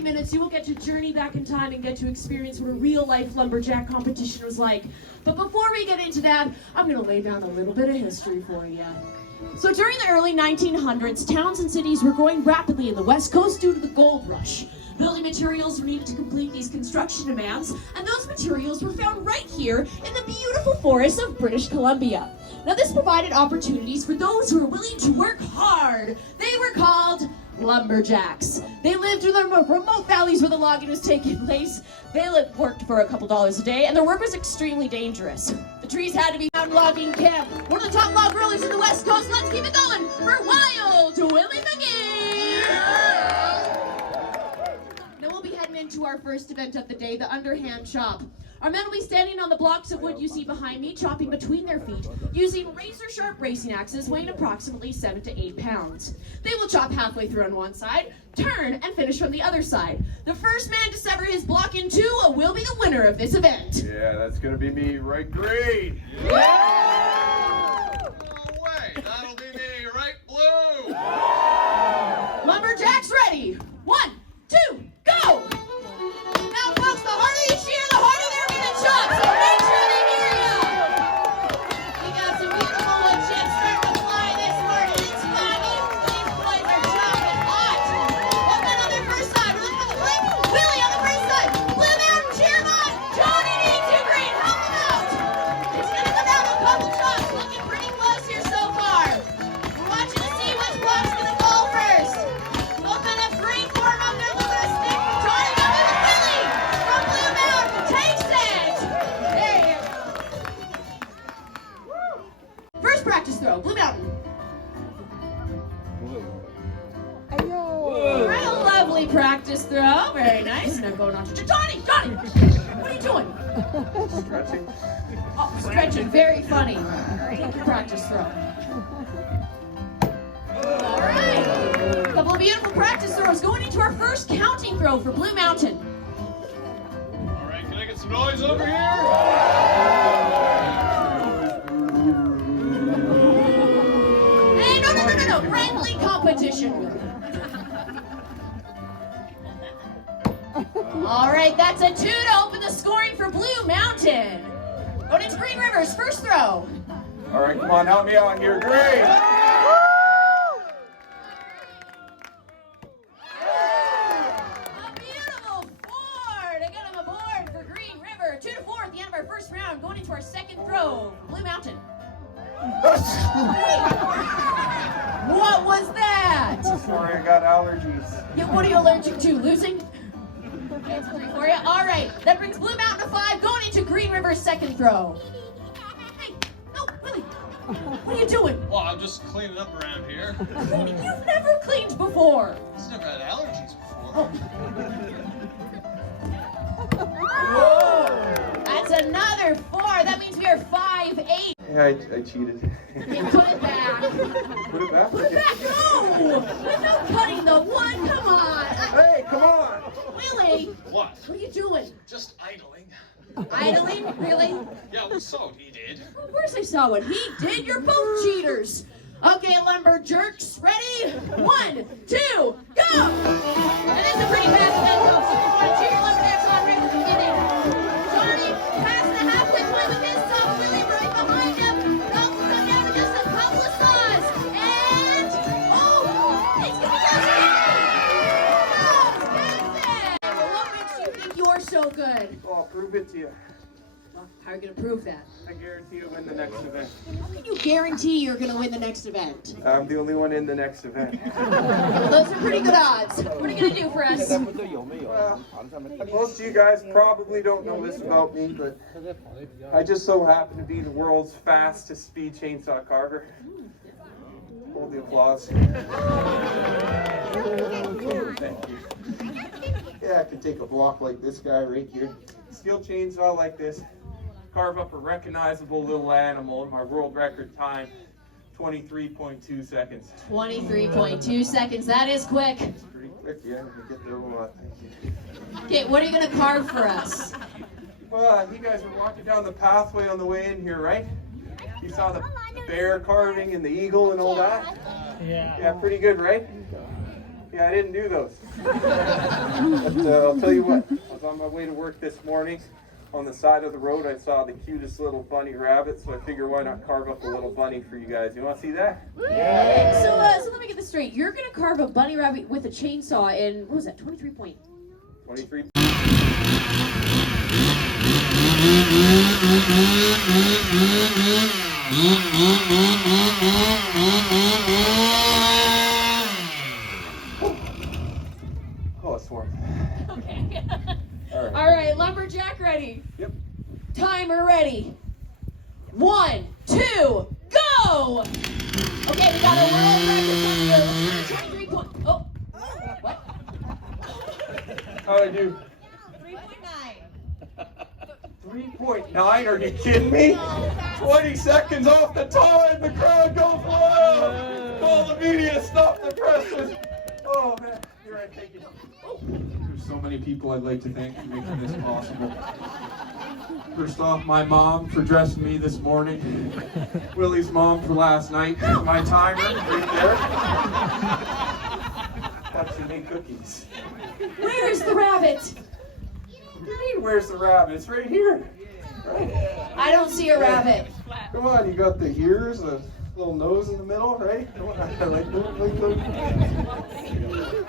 30 minutes, you will get to journey back in time and get to experience what a real-life lumberjack competition was like. But before we get into that, I'm going to lay down a little bit of history for you. So during the early 1900s, towns and cities were growing rapidly in the West Coast due to the gold rush. Building materials were needed to complete these construction demands, and those materials were found right here in the beautiful forests of British Columbia. Now this provided opportunities for those who were willing to work hard. They were called lumberjacks. They lived in the remote valleys where the logging was taking place. They worked for a couple dollars a day, and their work was extremely dangerous. The trees had to be found logging camp. One of the top log rollers in the West Coast. Let's keep it going for Wild Willie McGee! Now we'll be heading into our first event of the day, the underhand chop. Our men will be standing on the blocks of wood you see behind me, chopping between their feet, using razor-sharp racing axes weighing approximately 7 to 8 pounds. They will chop halfway through on one side, turn, and finish from the other side. The first man to sever his block in two will be the winner of this event. Yeah, that's gonna be me, right green. Yeah! No way, that'll be me, right blue. Lumberjacks ready. 1, 2, go! Now folks, the harder you shear, the harder they're gonna chop, so make sure they hear ya! We got some beautiful wood chips starting to fly this morning. It's foggy. These boys are chopping hot. One man on their first side. We're looking for the flip. Willie on the first side. Blue Mountain, cheer him on. Tony needs you, green. Help him out. It's gonna come down to a couple chops. Looking pretty close here so far. We're watching to see which block's gonna fall first. Both men have green form up there. Look at a stick from Tony. From Blue Mountain, takes it! There. First practice throw, Blue Mountain. Right, a lovely practice throw. Very nice. And I'm going on to Johnny! Johnny! What are you doing? Stretching. Oh, stretching. Very funny. Take your practice throw. All right. A couple of beautiful practice throws going into our first counting throw for Blue Mountain. All right, can I get some noise over here? Hey, no. Friendly competition. All right, that's a 2 to open the scoring for Blue Mountain. Going into Green River's first throw. All right, come on, help me out here, green. A beautiful 4 to get him aboard for Green River. 2 to 4 at the end of our first round. Going into our second throw, Blue Mountain. What was that? Sorry, I got allergies. Yeah, what are you allergic to? Losing? That's 3 for you. All right, that brings Blue Mountain to 5. Going into Green River's second throw. Hey, no, Willie. What are you doing? Well, I'm just cleaning up around here. You've never cleaned before. I've never had allergies before. Whoa! That's another 4. That means we are 5-8. Yeah, I cheated. Yeah, put it back. Put it back? Put it back. No! There's no cutting the 1. Come on. Hey, come on! Willie, What? what are you doing? Just idling. Idling? Really? Yeah, we saw what he did. Of course I saw what he did. You're both cheaters. Okay, lumberjacks, ready? 1, 2, go! That is a pretty fast event, folks. So just want to cheer your lumberjacks on right from the beginning. Johnny passing the halfway point with his saw. Willie right behind him. Ralph will come down to just a couple of saws. And, it's going to be close again. Well, what makes you think you're so good? Oh, I'll prove it to you. Well, how are you going to prove that? I guarantee you'll win the next event. How can you guarantee you're going to win the next event? I'm the only one in the next event. Well, those are pretty good odds. What are you going to do for us? Well, most of you guys probably don't know this about me, but I just so happen to be the world's fastest speed chainsaw carver. Hold the applause. Thank you. Yeah, I could take a block like this guy right here, steel chainsaw like this, carve up a recognizable little animal in my world record time, 23.2 seconds. 23.2 seconds. That is quick. It's pretty quick, yeah. Let me get there a lot. Thank you. Okay, what are you going to carve for us? Well, you guys were walking down the pathway on the way in here, right? You saw the bear carving and the eagle and all that? Yeah. Yeah, pretty good, right? Yeah, I didn't do those. But I'll tell you what, I was on my way to work this morning. On the side of the road, I saw the cutest little bunny rabbit, so I figured why not carve up a little bunny for you guys. You want to see that? Yeah. So let me get this straight. You're gonna carve a bunny rabbit with a chainsaw in, what was that, 23 point? 23. Oh, it's warm. Okay. All All right, lumberjack ready. Yep. Timer ready. 1, 2, go! Okay, we got a world record from you. 23 point. Oh, what? How'd I do? 3.9. 3.9? Are you kidding me? 20 seconds off the time. The crowd goes wild. All the media, stop the presses. Oh man, you're right. Thank you. There's so many people I'd like to thank for making this possible. First off, my mom for dressing me this morning. Willie's mom for last night. My timer right there. Helps you make cookies. Where's the rabbit? What do you mean, where's the rabbit? It's right here. Right? I don't see a rabbit. Come on, you got the ears, the little nose in the middle, right? Come on, I like that.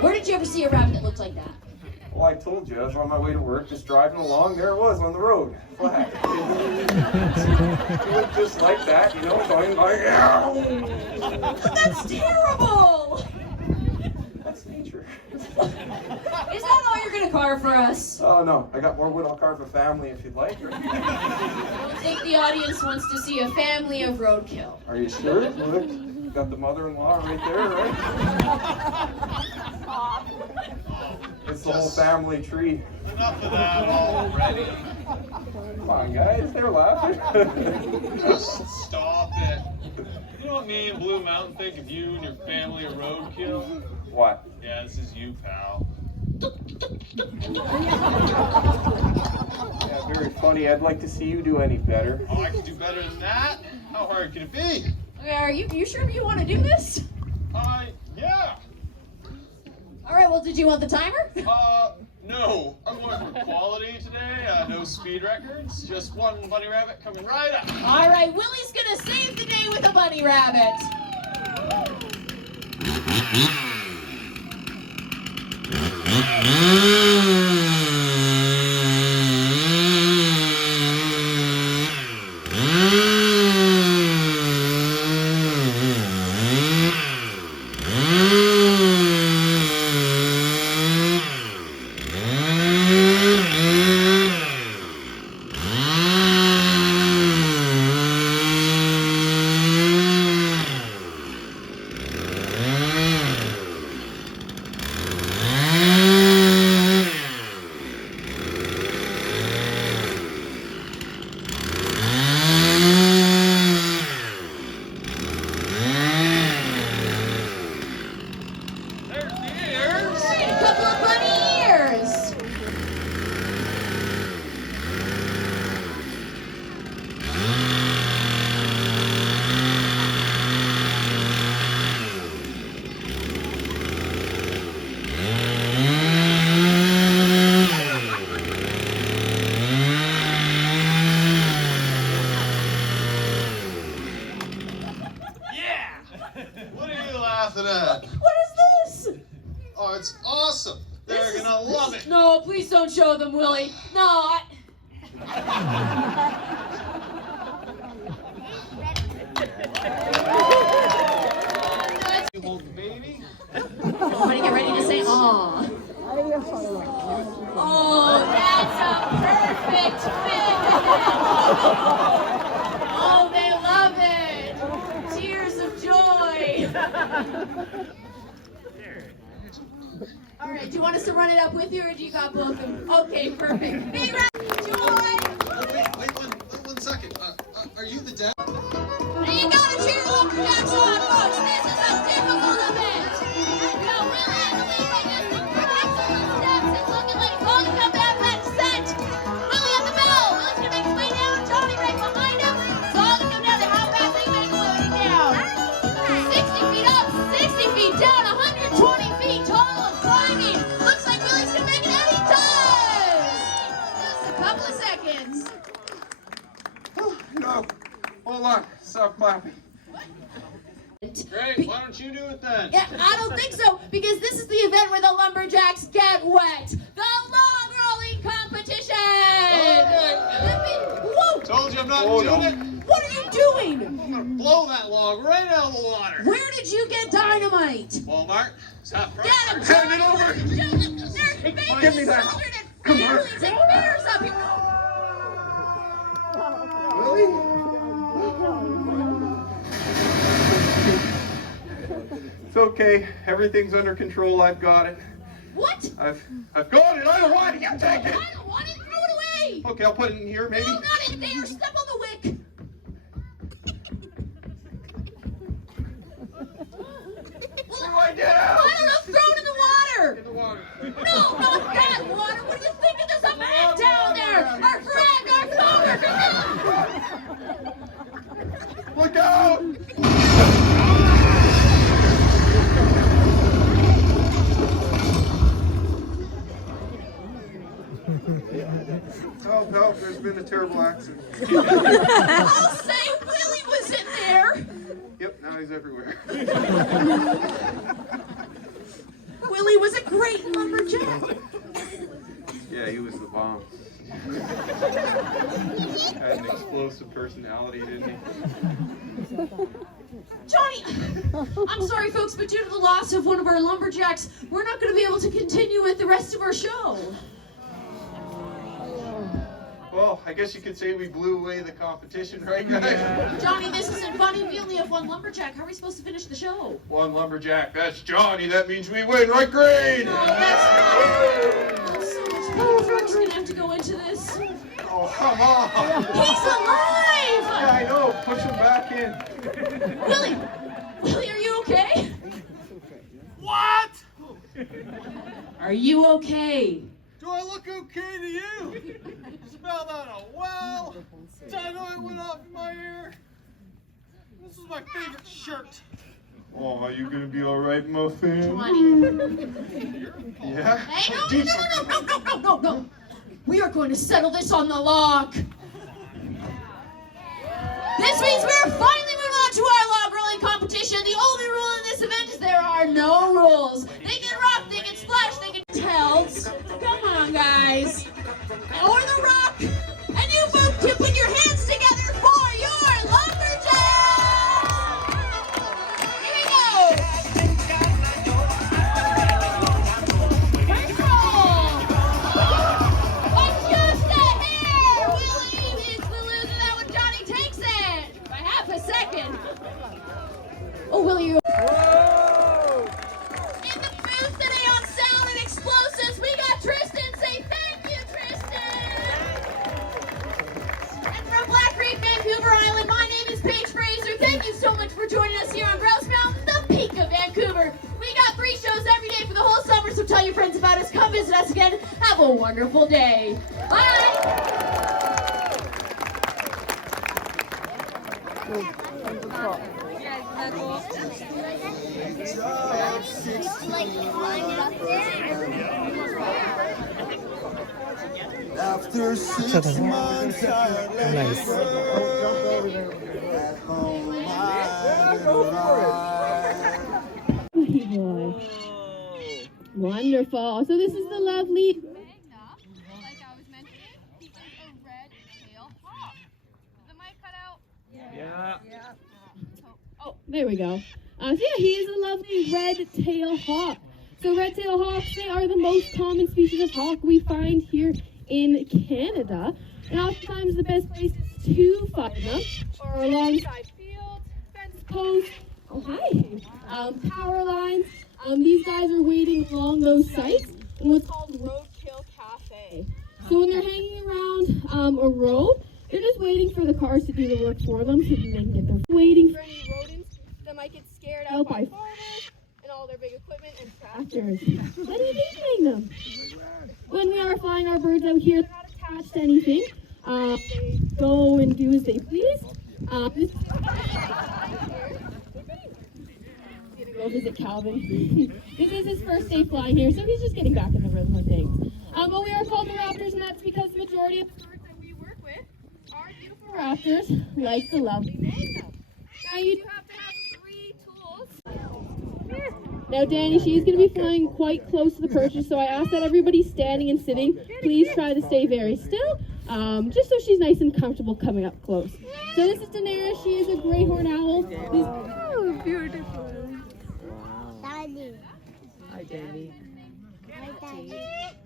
Where did you ever see a rabbit that looked like that? Well, I told you, I was on my way to work, just driving along, there it was on the road. Flat. It looked just like that, you know, going like, ow! That's terrible! That's nature. Is that all you're gonna carve for us? Oh no, I got more wood, I'll carve a family if you'd like. I think the audience wants to see a family of roadkill. Are you sure? Look, you got the mother-in-law right there, right? It's the whole family tree. Enough of that already. Come on, guys, they're laughing. Just stop it. You know what me and Blue Mountain think of you and your family of roadkill? What? Yeah, this is you, pal. Yeah, very funny. I'd like to see you do any better. Oh, I can do better than that? How hard can it be? Okay, are you sure you want to do this? Yeah. All right, well, did you want the timer? No. I'm going for quality today. No speed records. Just one bunny rabbit coming right up. All right, Willie's gonna save the day with a bunny rabbit. What are you laughing at? What is this? Oh, it's awesome. They're gonna love it. No, please don't show them, Willie. No, You hold the baby. Everybody get ready to say aw. Oh, that's a perfect fit. Oh, they love it. Tears of joy. All right, do you want us to run it up with you, or do you got both of them? Okay, perfect. Big round of joy. Wait one second. Are you the dad? You gotta cheer Lumberjack on, folks. This is a difficult event. You know, Willie and Lee, they just took excellent steps. It's looking like it's all gonna be at that set. Willie at the bell. Willie's gonna make his way down. Johnny right behind him. It's all gonna come down to how fast they make Willie down. 60 feet up, 60 feet down, 120 feet tall. hold on. Stop clapping. Great, why don't you do it then? Yeah, I don't think so, because this is the event where the lumberjacks get wet. The log rolling competition! Whoa! Told you I'm not doing it. What are you doing? I'm gonna blow that log right out of the water. Where did you get dynamite? Walmart, it's half price. Get him! Hand it over. Give me that. Come on. Bears up here. Willie? It's okay. Everything's under control. I've got it. What? I've got it. I don't want it. You take it. I don't want it. Throw it away. Okay, I'll put it in here, maybe. No, not in there. Step on the wick. What do I do? I don't know. Throw it in the water. In the water. No, not that water. What are you thinking? There's a man down there. Our friend, our coworker. Look out! Help, help, there's been a terrible accident. I'll say Willie was in there. Yep, now he's everywhere. Willie was a great lumberjack. Yeah, he was the bomb. Had an explosive personality, didn't he? Johnny, I'm sorry folks, but due to the loss of one of our lumberjacks, we're not going to be able to continue with the rest of our show. Well, I guess you could say we blew away the competition, right, guys? Johnny, this isn't funny. We only have one lumberjack. How are we supposed to finish the show? One lumberjack, that's Johnny. That means we win, right, Green? No, that's not. So much paperwork's going to have to go into this. Oh, come on. He's alive! Yeah, I know. Push him back in. Willie, are you okay? What? Are you okay? Do I look okay to you? Smell that a well? Dynamite went off in my ear. This is my favorite shirt. Oh, are you gonna be all right, Muffin? Johnny. Yeah? Hey, no. We are going to settle this on the log. This means we're finally moving on to our log rolling competition. The only rule in this event is there are no rules. They can rock, they can splash, they can tilt. Come on, guys. Or the rock. And you move to put your hands together for your lumberjacks. Here we go. Control. I'm just a hair. Willie is the loser. That one, Johnny takes it by half a second. Oh, Willie, you. In the booth today on sound and explosives, we got Tristan. Say thank you, Tristan. And from Black Creek, Vancouver Island, my name is Paige Fraser. Thank you so much for joining us here on Grouse Mountain, the peak of Vancouver. We got free shows every day for the whole summer, so tell your friends about us. Come visit us again. Have a wonderful day. Bye. After 6 months, I Nice. at home, Boy. Wonderful. So this is the lovely. Like I was mentioning, he is a red tail hawk. Is the mic cut out? Oh, there we go. So yeah, he is a lovely red-tailed hawk. So red-tailed hawks, they are the most common species of hawk we find here in Canada. And oftentimes the best places to find them are alongside fields, fence posts, power lines. These guys are waiting along those sites in what's called roadkill cafe. So when they're hanging around a road, they're just waiting for the cars to do the work for them so that they can get their waiting for any rodents that might get scared out by farmers and all their big equipment and tractors. What are you doing them? When we are flying our birds out here, they're not attached to anything. They go and do as they please. This is go visit Calvin. This is his first day flying here, so he's just getting back in the rhythm of things. But we are called the Raptors, and that's because the majority of the birds that we work with are beautiful raptors like the love. Now you do have to have 3 tools. Now Danny, she's going to be flying quite close to the perches, so I ask that everybody standing and sitting, please try to stay very still, just so she's nice and comfortable coming up close. So this is Daenerys. She is a great horned owl. Oh, beautiful. Daddy. Hi, Danny. Hi, Daddy.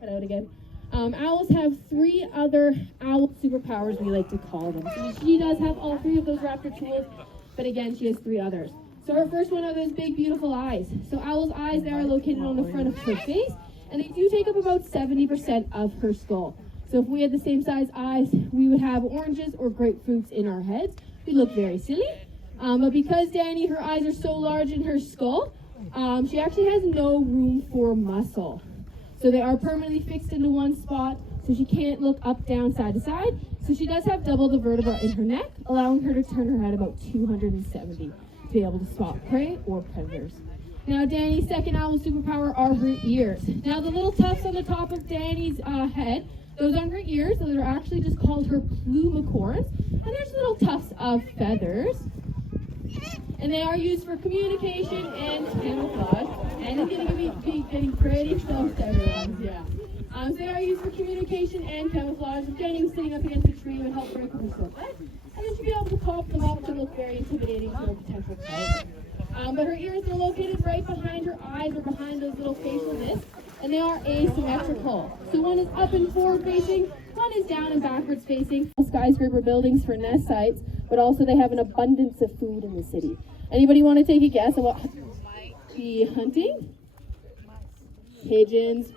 Cut out again. Owls have 3 other owl superpowers, we like to call them. So she does have all 3 of those raptor tools, but again, she has 3 others. So her first one are those big, beautiful eyes. So owl's eyes, they are located on the front of her face, and they do take up about 70% of her skull. So if we had the same size eyes, we would have oranges or grapefruits in our heads. We'd look very silly. But because Danny, her eyes are so large in her skull, she actually has no room for muscle. So they are permanently fixed into one spot, so she can't look up, down, side to side. So she does have double the vertebra in her neck, allowing her to turn her head about 270 to be able to spot prey or predators. Now Danny's second owl superpower are her ears. Now the little tufts on the top of Danny's head, those aren't her ears, those are actually just called her plumicorns, and there's little tufts of feathers. And they are used for communication and camouflage. And it's going to be getting pretty close to everyone, yeah. So they are used for communication and camouflage. If Jenny's sitting up against a tree, it would help break her silhouette. And then she'd be able to pop them up to look very intimidating to a potential predator. But her ears are located right behind her eyes or behind those little facial discs. And they are asymmetrical. So one is up and forward facing, one is down and backwards facing. Skyscraper buildings for nest sites, but also they have an abundance of food in the city. Anybody want to take a guess on what? Bee hunting? Pigeons.